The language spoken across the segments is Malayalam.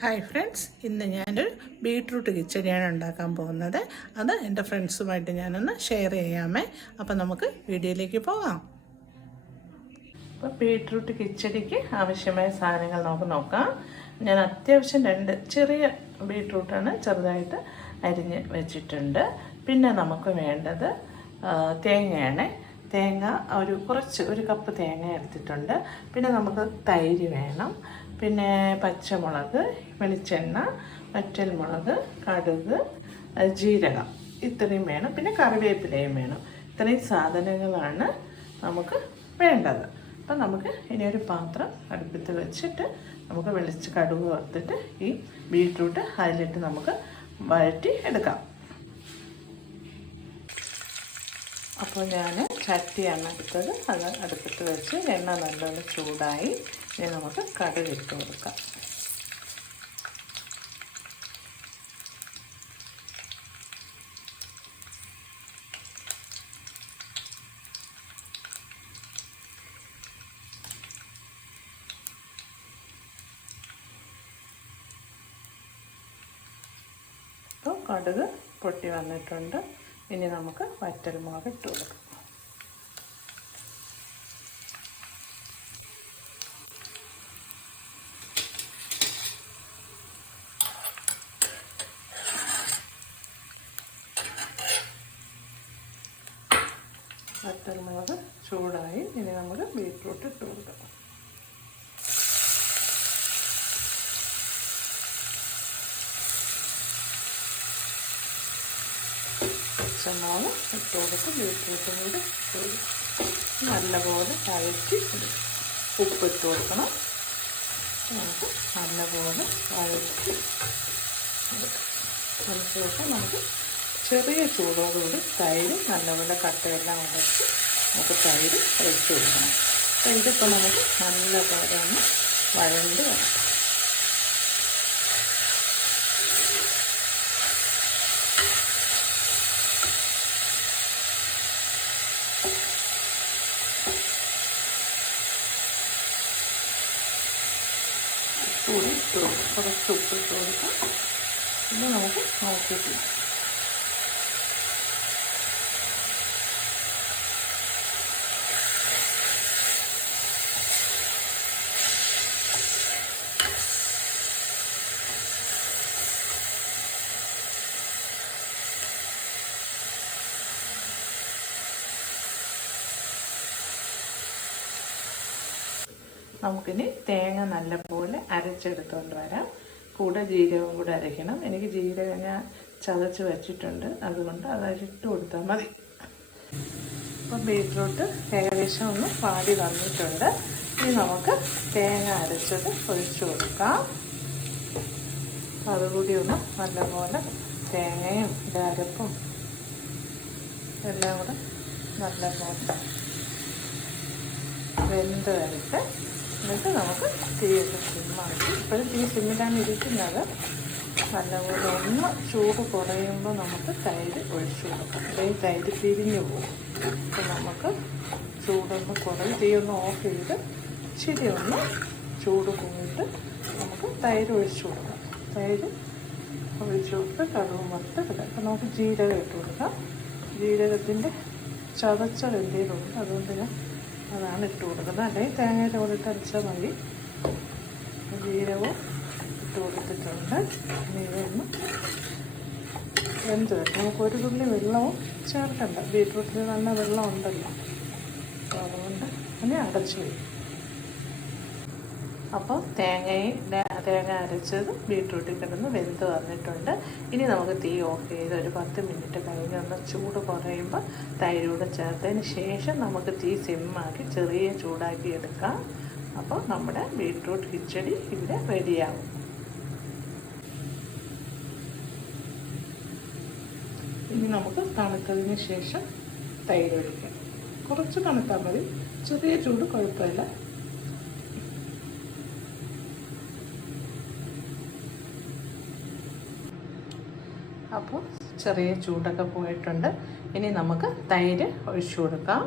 ഹായ് ഫ്രണ്ട്സ്, ഇന്ന് ഞാനൊരു ബീട്രൂട്ട് കിച്ചടിയാണ് ഉണ്ടാക്കാൻ പോകുന്നത്. അത് എൻ്റെ ഫ്രണ്ട്സുമായിട്ട് ഞാനൊന്ന് ഷെയർ ചെയ്യാമേ. അപ്പോൾ നമുക്ക് വീഡിയോയിലേക്ക് പോകാം. അപ്പോൾ ബീട്രൂട്ട് കിച്ചടിക്ക് ആവശ്യമായ സാധനങ്ങൾ നമുക്ക് നോക്കാം. ഞാൻ അത്യാവശ്യം 2 ചെറിയ ബീട്രൂട്ടാണ് ചെറുതായിട്ട് അരിഞ്ഞ് വെച്ചിട്ടുണ്ട്. പിന്നെ നമുക്ക് വേണ്ടത് തേങ്ങയാണ്. തേങ്ങ ഒരു കപ്പ് തേങ്ങ എടുത്തിട്ടുണ്ട്. പിന്നെ നമുക്ക് തൈര് വേണം. പിന്നെ പച്ചമുളക്, വെളിച്ചെണ്ണ, വറ്റൽമുളക്, കടുക്, ജീരകം ഇത്രയും വേണം. പിന്നെ കറിവേപ്പിലയും വേണം. ഇത്രയും സാധനങ്ങളാണ് നമുക്ക് വേണ്ടത്. അപ്പം നമുക്ക് ഇനി ഒരു പാത്രം അടുപ്പത്ത് വെച്ചിട്ട് നമുക്ക് കടുക് വറുത്തിട്ട് ഈ ബീട്രൂട്ട് അതിലിട്ട് നമുക്ക് വഴറ്റി എടുക്കാം. അപ്പോൾ ഞാൻ ചട്ടിയാണ് എടുത്തത്. അത് അടുപ്പത്ത് വെച്ച് എണ്ണ നല്ലോണം ചൂടായി. ഇനി നമുക്ക് കടുക് ഇട്ട് കൊടുക്കാം. അപ്പോൾ കടുക് പൊട്ടി വന്നിട്ടുണ്ട്. ഇനി നമുക്ക് വറ്റൽമുളക് ഇട്ട് കൊടുക്കാം. വറ്റൽമുളക് ചൂടായി. ഇനി നമുക്ക് ബീട്രൂട്ട് ഇട്ട് കൊടുക്കാം. പച്ചമുളക് ഇട്ട് കൊടുത്ത് ബീട്രൂട്ടും കൂടി നല്ലപോലെ വഴറ്റി എടുക്കും. ഉപ്പിട്ട് കൊടുക്കണം. നമുക്ക് നല്ലപോലെ വഴറ്റി എടുക്കാം. അതിനുശേഷം നമുക്ക് ചെറിയ ചൂടോടുകൂടി തൈര് നല്ലപോലെ കട്ടയെല്ലാം ഉടച്ച് നമുക്ക് തൈര് ഒഴിച്ച് കൊടുക്കണം. അപ്പോൾ ഇതിപ്പോൾ നമുക്ക് നല്ലപോലെ ഒന്ന് വഴണ്ട് വരണം. കുറച്ച് ഉപ്പിട്ട് കൊടുക്കാം. പിന്നെ നമുക്ക് നോക്കിയിട്ട് നമുക്കിനി തേങ്ങ നല്ലപോലെ അരച്ചെടുത്തുകൊണ്ട് വരാം. കൂടെ ജീരകം കൂടെ അരയ്ക്കണം. എനിക്ക് ജീരകം ഞാൻ ചതച്ച് വെച്ചിട്ടുണ്ട്, അതുകൊണ്ട് അതിട്ട് കൊടുത്താൽ മതി. അപ്പം ബീട്രൂട്ട് ഏകദേശം ഒന്ന് പാടി വന്നിട്ടുണ്ട്. ഇനി നമുക്ക് തേങ്ങ അരച്ചത് ഒഴിച്ചു കൊടുക്കാം. അതുകൂടി ഒന്ന് നല്ലപോലെ തേങ്ങയും അരപ്പും എല്ലാം കൂടെ നല്ലപോലെ വെന്ത് വരട്ടെ. എന്നിട്ട് നമുക്ക് തീയൊക്കെ സിമ്മാക്കി, ഇപ്പോഴും തീ സിമ്മിലാണ് ഇരിക്കുന്നത്. നല്ലപോലെ ഒന്ന് ചൂട് കുറയുമ്പോൾ നമുക്ക് തൈര് ഒഴിച്ചു കൊടുക്കാം. അല്ലെങ്കിൽ തൈര് പിരിഞ്ഞു പോകും. അപ്പോൾ നമുക്ക് ചൂടൊന്ന് കുറയും. തീയൊന്ന് ഓഫ് ചെയ്ത് ഇച്ചിരി ഒന്ന് ചൂട് കൂടിയിട്ട് നമുക്ക് തൈര് ഒഴിച്ചു കൊടുക്കാം. തൈര് ഒഴിച്ചു കൊടുത്ത് കടുകും വറുത്ത് ഇടാം. അപ്പോൾ നമുക്ക് ജീരകം ഇട്ട് കൊടുക്കാം. ജീരകത്തിൻ്റെ ചതച്ചത് എന്തെങ്കിലും ഉണ്ട്, അതുകൊണ്ട് ഞാൻ അതാണ് ഇട്ട് കൊടുക്കുന്നത്. അല്ലെങ്കിൽ തേങ്ങയുടെ കൂടെ ഇട്ട് അരച്ചാൽ മതി. ജീരകവും ഇട്ട് കൊടുത്തിട്ടുണ്ട്. ഇതൊന്ന് വെന്ത് വരും. നമുക്ക് ഒരു തുള്ളി വെള്ളവും ചേർക്കണ്ട. ബീട്രൂട്ടിൽ നല്ല വെള്ളം ഉണ്ടല്ലോ, അപ്പോൾ അതുകൊണ്ട് ഇനി അടച്ചു വരും. അപ്പോൾ തേങ്ങ അരച്ചത് ബീട്രൂട്ടിൽ കിടന്ന് വെന്ത് വന്നിട്ടുണ്ട്. ഇനി നമുക്ക് തീ ഓഫ് ചെയ്ത് ഒരു 10 മിനിറ്റ് കഴിഞ്ഞൊന്ന് ചൂട് കുറയുമ്പോൾ തൈരൂടെ ചേർത്തതിന് ശേഷം നമുക്ക് തീ സിമ്മാക്കി ചെറിയ ചൂടാക്കി എടുക്കാം. അപ്പോൾ നമ്മുടെ ബീട്രൂട്ട് കിച്ചടി ഇവിടെ റെഡിയാവും. ഇനി നമുക്ക് തണുത്തതിന് ശേഷം തൈര് ഒഴിക്കാം. കുറച്ച് തണുത്താൽ മതി, ചെറിയ ചൂട് കുഴപ്പമില്ല. അപ്പോൾ ചെറിയ ചൂടൊക്കെ പോയിട്ടുണ്ട്. ഇനി നമുക്ക് തൈര് ഒഴിച്ചു കൊടുക്കാം.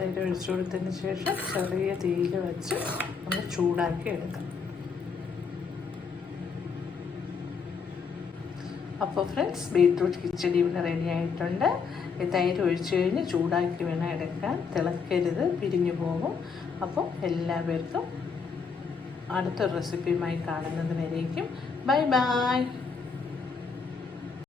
തൈര് ഒഴിച്ചു കൊടുത്തതിന് ശേഷം ചെറിയ തീയിൽ വെച്ച് ഒന്ന് ചൂടാക്കി എടുക്കാം. അപ്പോൾ ഫ്രണ്ട്സ്, ബീട്രൂട്ട് കിച്ചടി ഇവിടെ റെഡി ആയിട്ടുണ്ട്. ഈ തൈര് ഒഴിച്ചു കഴിഞ്ഞ് ചൂടാക്കി വേണം എടുക്കാൻ, തിളക്കരുത്, പിരിഞ്ഞു പോകും. അപ്പോൾ എല്ലാവർക്കും അടുത്തൊരു റെസിപ്പിയുമായി കാണുന്നതിനായിരിക്കും. Bye bye.